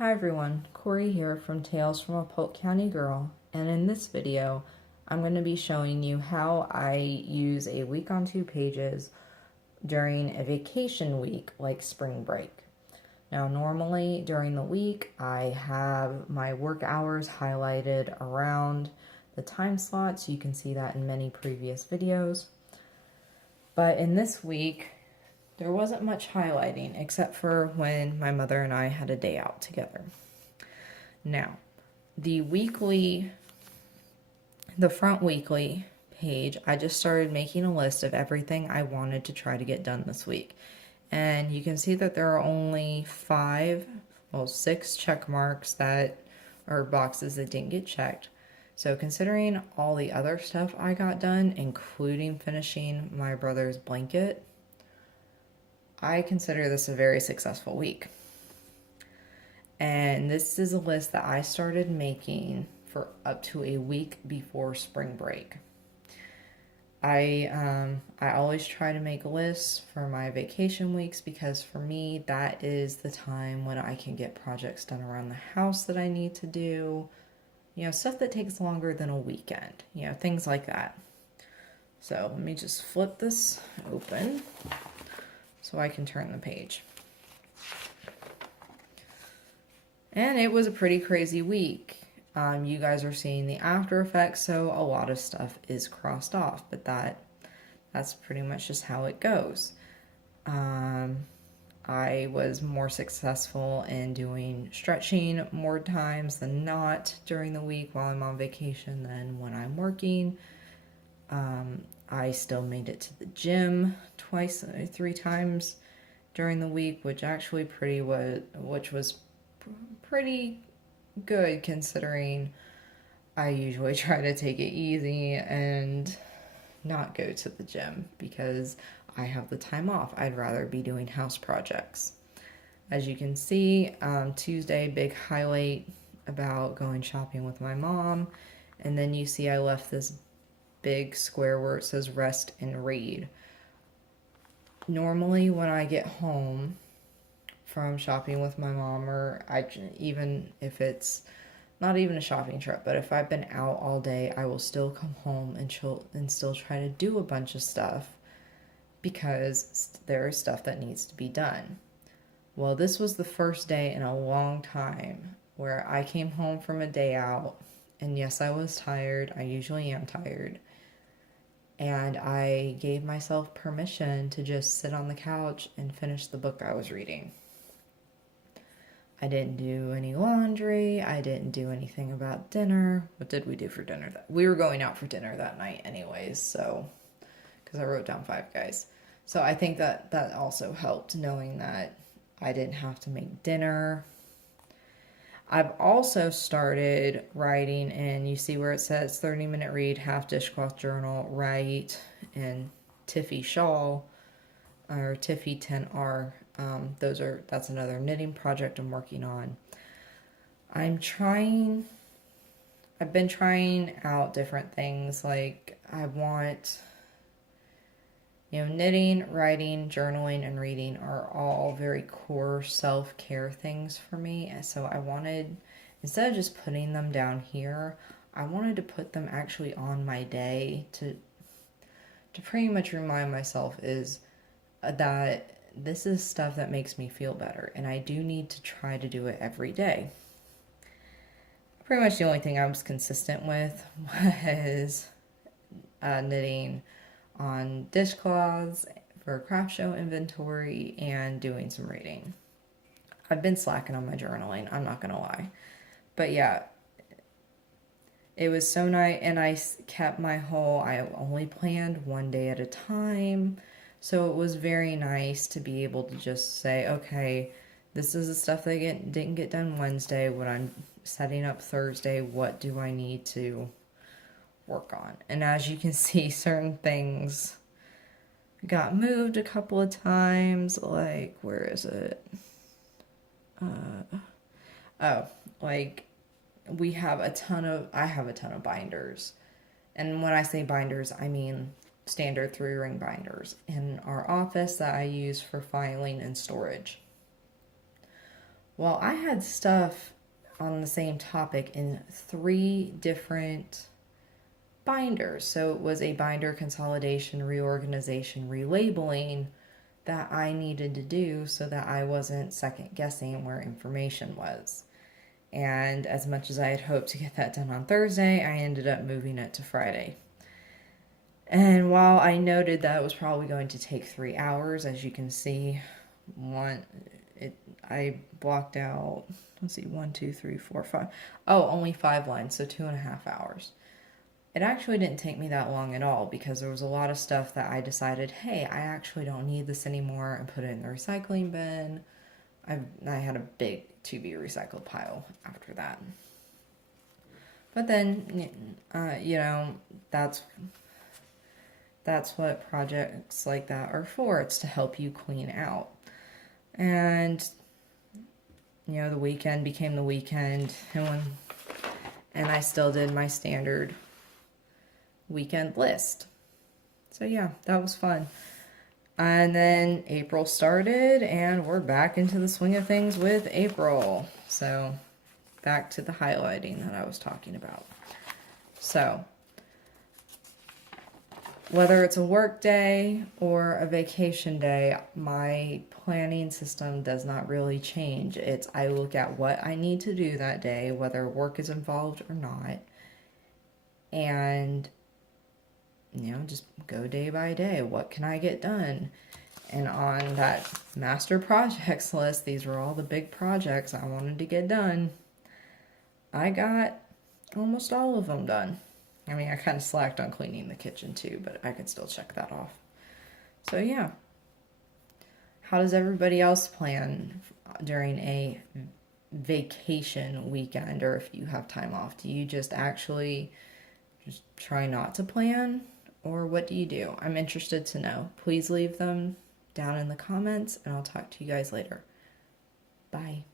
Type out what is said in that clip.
Hi everyone, Corey here from Tales from a Polk County Girl, and in this video I'm going to be showing you how I use a week on 2 pages during a vacation week like spring break. Now normally during the week I have my work hours highlighted around the time slots. You can see that in many previous videos. But in this week there wasn't much highlighting except for when my mother and I had a day out together. Now, the front weekly page, I just started making a list of everything I wanted to try to get done this week. And you can see that there are only 6 check marks that are boxes that didn't get checked. So considering all the other stuff I got done, including finishing my brother's blanket, I consider this a very successful week. And this is a list that I started making for up to a week before spring break. I always try to make lists for my vacation weeks because for me that is the time when I can get projects done around the house that I need to do. You know, stuff that takes longer than a weekend. You know, things like that. So let me just flip this open so I can turn the page. And it was a pretty crazy week. You guys are seeing the after effects, so a lot of stuff is crossed off, but that's pretty much just how it goes. I was more successful in doing stretching more times than not during the week while I'm on vacation than when I'm working. I still made it to the gym 3 times during the week, which was pretty good considering I usually try to take it easy and not go to the gym because I have the time off. I'd rather be doing house projects. As you can see, Tuesday, big highlight about going shopping with my mom, and then you see I left this big square where it says rest and read. Normally when I get home from shopping with my mom, or even if it's not even a shopping trip, but if I've been out all day, I will still come home and still try to do a bunch of stuff because there is stuff that needs to be done. Well, this was the first day in a long time where I came home from a day out, and yes, I was tired. I usually am tired. And I gave myself permission to just sit on the couch and finish the book I was reading. I didn't do any laundry. I didn't do anything about dinner. What did we do for dinner? We were going out for dinner that night anyways, so, because I wrote down 5 guys. So I think that also helped, knowing that I didn't have to make dinner. I've also started writing, and you see where it says 30-minute read, half dishcloth journal, write, and Tiffy shawl, or Tiffy 10R. That's another knitting project I'm working on. I've been trying out different things, like I want, knitting, writing, journaling, and reading are all very core self-care things for me. So I wanted, instead of just putting them down here, I wanted to put them actually on my day to pretty much remind myself that this is stuff that makes me feel better, and I do need to try to do it every day. Pretty much the only thing I was consistent with was knitting on dishcloths for craft show inventory and doing some reading. I've been slacking on my journaling, I'm not gonna lie. But yeah, it was so nice, and I only planned one day at a time. So it was very nice to be able to just say, okay, this is the stuff that didn't get done Wednesday. When I'm setting up Thursday, what do I need to work on? And as you can see, certain things got moved a couple of times. Like, where is it? Like I have a ton of binders. And when I say binders, I mean standard 3-ring binders in our office that I use for filing and storage. Well, I had stuff on the same topic in 3 different binders. So it was a binder consolidation, reorganization, relabeling that I needed to do so that I wasn't second guessing where information was. And as much as I had hoped to get that done on Thursday, I ended up moving it to Friday. And while I noted that it was probably going to take 3 hours, as you can see, I blocked out, let's see, 1, 2, 3, 4, 5. Oh, only 5 lines, so 2.5 hours. It actually didn't take me that long at all because there was a lot of stuff that I decided, hey, I actually don't need this anymore, and put it in the recycling bin. I had a big to be recycled pile after that. But then, that's what projects like that are for. It's to help you clean out. And the weekend became the weekend, and I still did my standard weekend list. So yeah, that was fun. And then April started, and we're back into the swing of things with April. So back to the highlighting that I was talking about. So whether it's a work day or a vacation day, my planning system does not really change. I look at what I need to do that day, whether work is involved or not, and just go day by day. What can I get done? And on that master projects list, these were all the big projects I wanted to get done. I got almost all of them done. I mean, I kind of slacked on cleaning the kitchen too, but I could still check that off. So yeah. How does everybody else plan during a vacation weekend, or if you have time off? Do you just actually just try not to plan, or what do you do? I'm interested to know. Please leave them down in the comments, and I'll talk to you guys later. Bye.